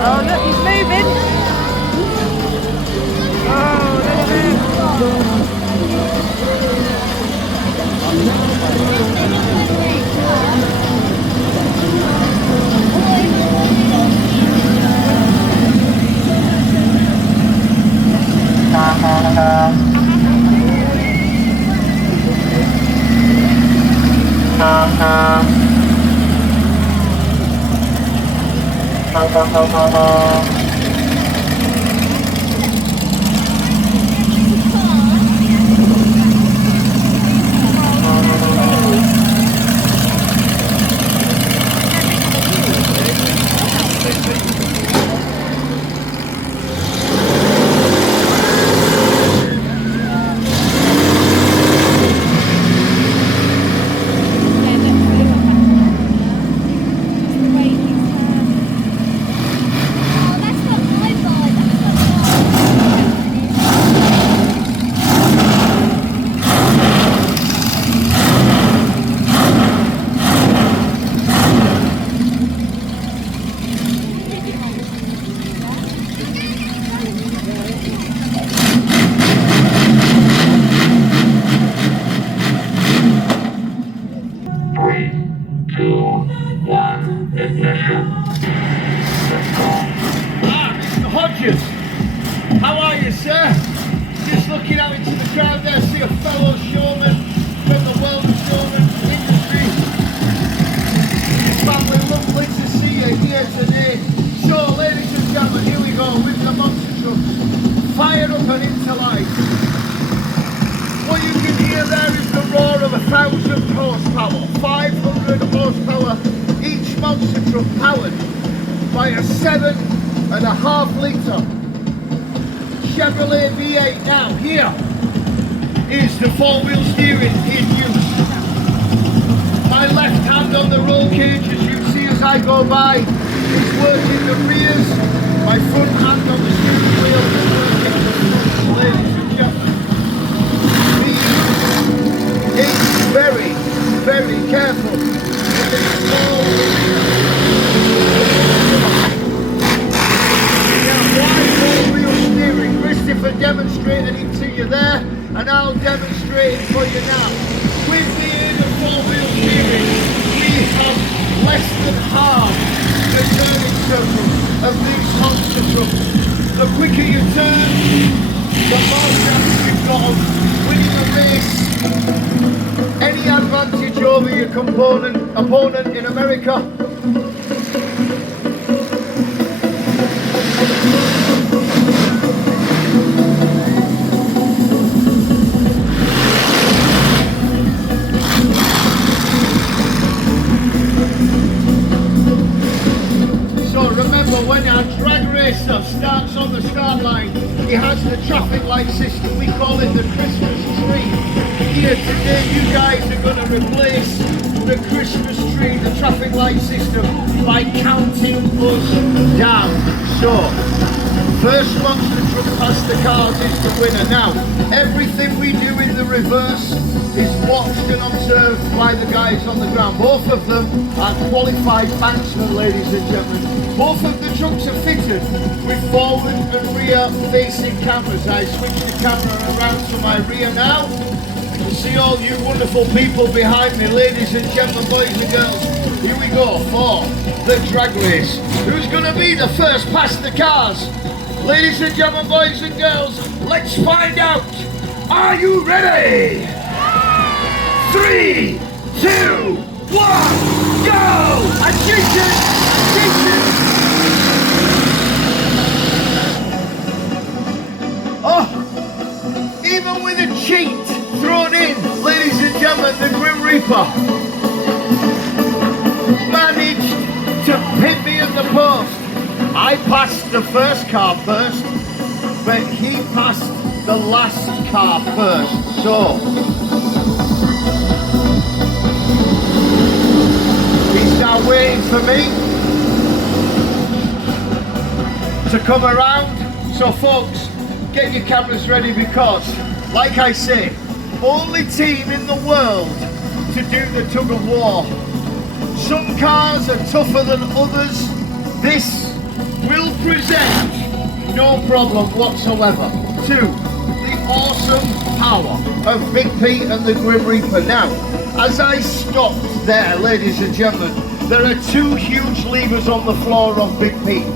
Oh look, he's moving. Oh, look at Mr. Hodges, how are you, sir? Just looking out into the crowd there, see a fellow showman from the world of showman industry. Family, lovely to see you here today. So, ladies and gentlemen, here we go with the monster truck. Fired up and into life. What you can hear there is the roar of 1,000 horsepower, 500 horsepower, each monster truck powered by a 7.5 litre Chevrolet V8. Now here is the 4-wheel steering in use. My left hand on the roll cage, as you see as I go by, is working the rears. My front hand on the steering wheel is working the front, ladies and gentlemen. It's very, very careful. Christopher demonstrated it to you there, and I'll demonstrate it for you now. With the aid of 4-wheel steering, we have less than half the turning circle of these monster trucks. The quicker you turn, the more chance you've got of winning the race. Any advantage over your opponent in America. When our drag racer starts on the start line, he has the traffic light system. We call it the Christmas tree. Here today, you guys are going to replace the Christmas tree, the traffic light system, by counting us down. So, first monster truck past the cars is the winner. Now, everything we do in the reverse is watched and observed by the guys on the ground. Both of them are qualified banksmen, ladies and gentlemen. Both of the trucks are fitted with forward and rear facing cameras. I switch the camera around to my rear now. You can see all you wonderful people behind me, ladies and gentlemen, boys and girls. Here we go for the drag race. Who's going to be the first past the cars? Ladies and gentlemen, boys and girls, let's find out. Are you ready? 3, 2, 1, go! I cheated! Oh, even with a cheat thrown in, ladies and gentlemen, the Grim Reaper managed to pin me in the post. I passed the first car first, but he passed the last car first. So, he's now waiting for me to come around. So folks, get your cameras ready because, like I say, only team in the world to do the tug of war. Some cars are tougher than others. This will present no problem whatsoever to the awesome power of Big Pete and the Grim Reaper. Now, as I stopped there, ladies and gentlemen, there are two huge levers on the floor of Big Pete.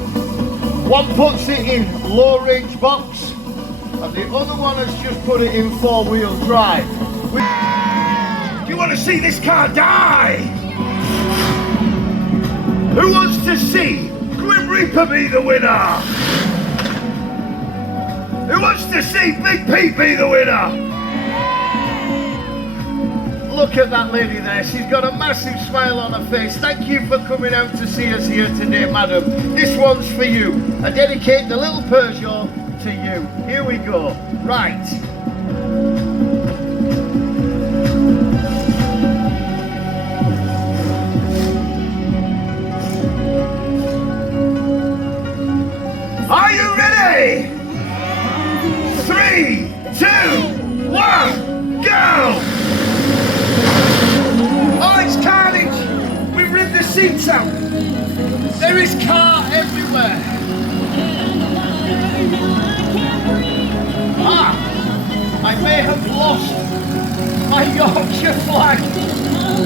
One puts it in low range box, and the other one has just put it in 4-wheel drive. Do you want to see this car die? Who wants to see Grim Reaper be the winner? Who wants to see Big Pete be the winner? Look at that lady there, she's got a massive smile on her face. Thank you for coming out to see us here today, madam. This one's for you. I dedicate the little Peugeot to you. Here we go. Right. Are you ready? 3, 2, 1, go! Oh, it's carnage! We've ripped the seats out. There is car everywhere. Ah! I may have lost my Yorkshire flag.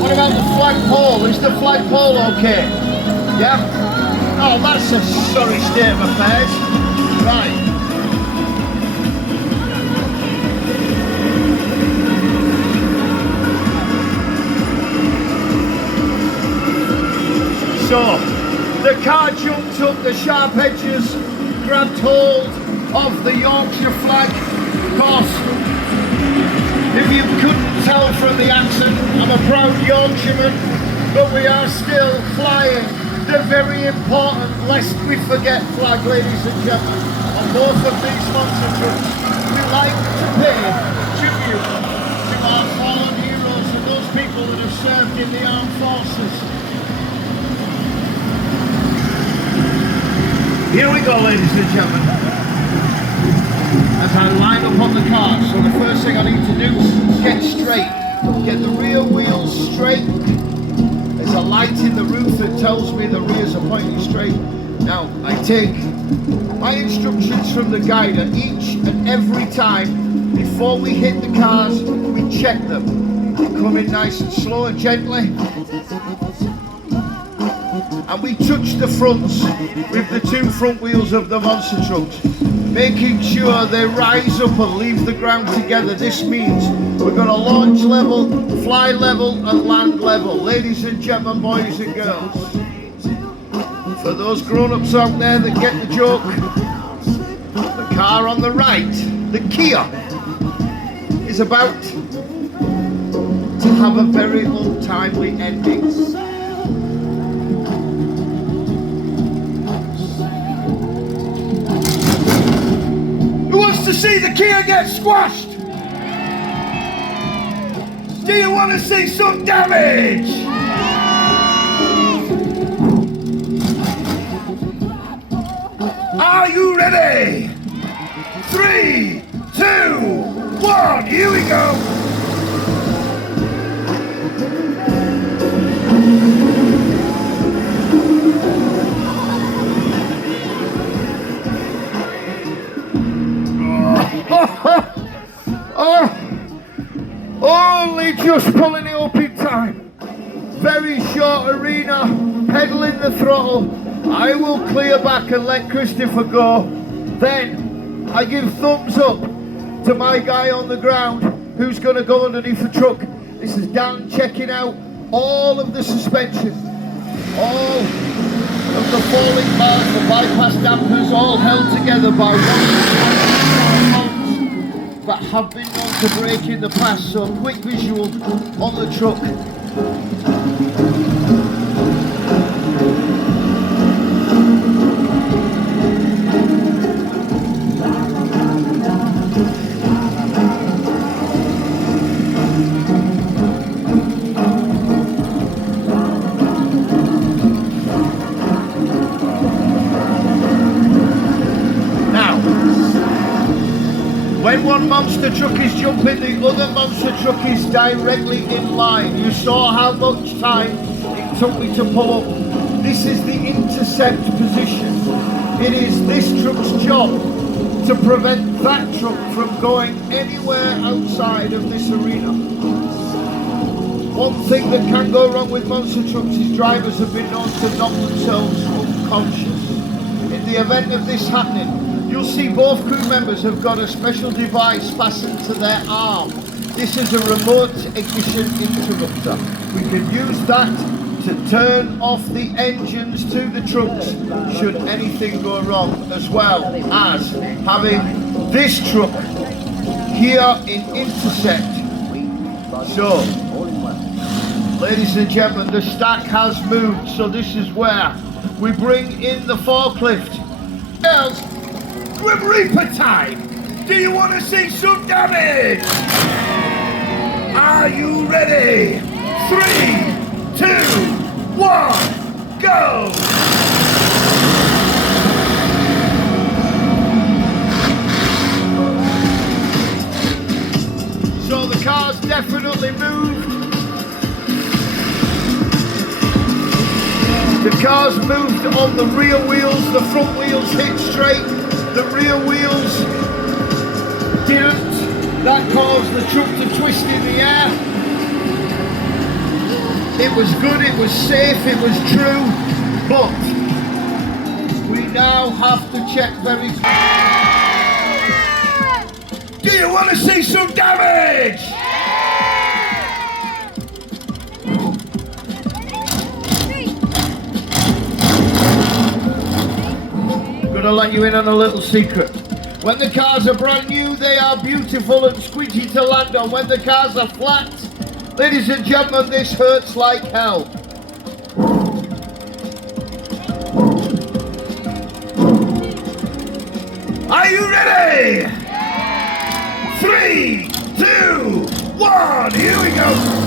What about the flagpole? Is the flagpole okay? Yeah? Oh, that's a sorry state of affairs. Right. So, the car jumped up the sharp edges, grabbed hold of the Yorkshire flag. Of course, if you couldn't tell from the accent, I'm a proud Yorkshireman, but we are still flying the very important, lest we forget flag, ladies and gentlemen. On both of these monster trucks, we like to pay tribute to our fallen heroes and those people that have served in the armed forces. Here we go, ladies and gentlemen. As I line up on the car, so the first thing I need to do is get straight. Get the rear wheels straight. There's a light in the roof that tells me the rears are pointing straight. Now, I take my instructions from the guide, and each and every time, before we hit the cars, we check them. We come in nice and slow and gently. And we touch the fronts with the 2 front wheels of the monster trucks, making sure they rise up and leave the ground together. This means we're going to launch level, fly level and land level. Ladies and gentlemen, boys and girls, for those grown-ups out there that get the joke, the car on the right, the Kia, is about to have a very untimely ending. To see the Kia get squashed? Do you want to see some damage? Are you ready? 3, 2, 1, here we go. Oh, only just pulling it up in time. Very short arena, pedaling the throttle. I will clear back and let Christopher go. Then I give thumbs up to my guy on the ground who's going to go underneath the truck. This is Dan checking out all of the suspension, all of the falling bars, the bypass dampers, all held together by one that have been known to break in the past. So quick visual on the truck. When one monster truck is jumping, the other monster truck is directly in line. You saw how much time it took me to pull up. This is the intercept position. It is this truck's job to prevent that truck from going anywhere outside of this arena. One thing that can go wrong with monster trucks is drivers have been known to knock themselves unconscious. In the event of this happening, you'll see both crew members have got a special device fastened to their arm. This is a remote ignition interrupter. We can use that to turn off the engines to the trucks should anything go wrong, as well as having this truck here in intercept. So, ladies and gentlemen, the stack has moved, so this is where we bring in the forklift. Girls, Grim Reaper time! Do you want to see some damage? Are you ready? 3, 2, 1, go! So the car's definitely moved. The car's moved on the rear wheels, the front wheels hit straight, the rear wheels didn't. That caused the truck to twist in the air. It was good, it was safe, it was true, but we now have to check very... Do you want to see some damage? Gonna let you in on a little secret. When the cars are brand new, they are beautiful and squidgy to land on. When the cars are flat, ladies and gentlemen, this hurts like hell. Are you ready? 3, 2, 1, here we go.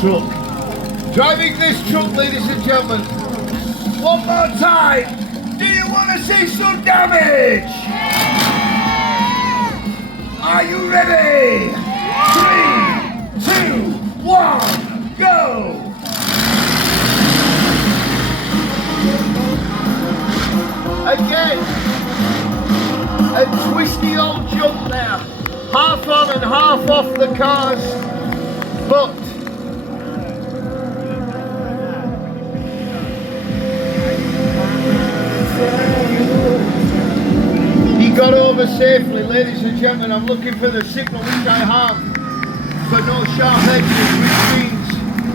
Truck. Driving this truck, ladies and gentlemen. One more time. Do you want to see some damage? Are you ready? 3, 2, 1, go! Again, a twisty old jump there. Half on and half off the cars, but he got over safely, ladies and gentlemen. I'm looking for the signal, which I have, for no sharp edges, which means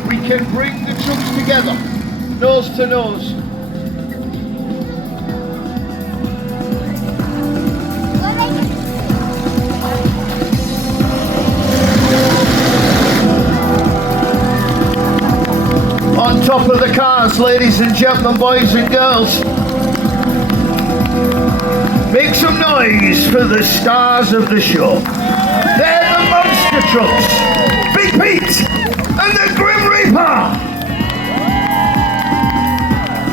we can bring the trucks together, nose to nose. On top of the cars, ladies and gentlemen, boys and girls. Make some noise for the stars of the show. They're the monster trucks. Big Pete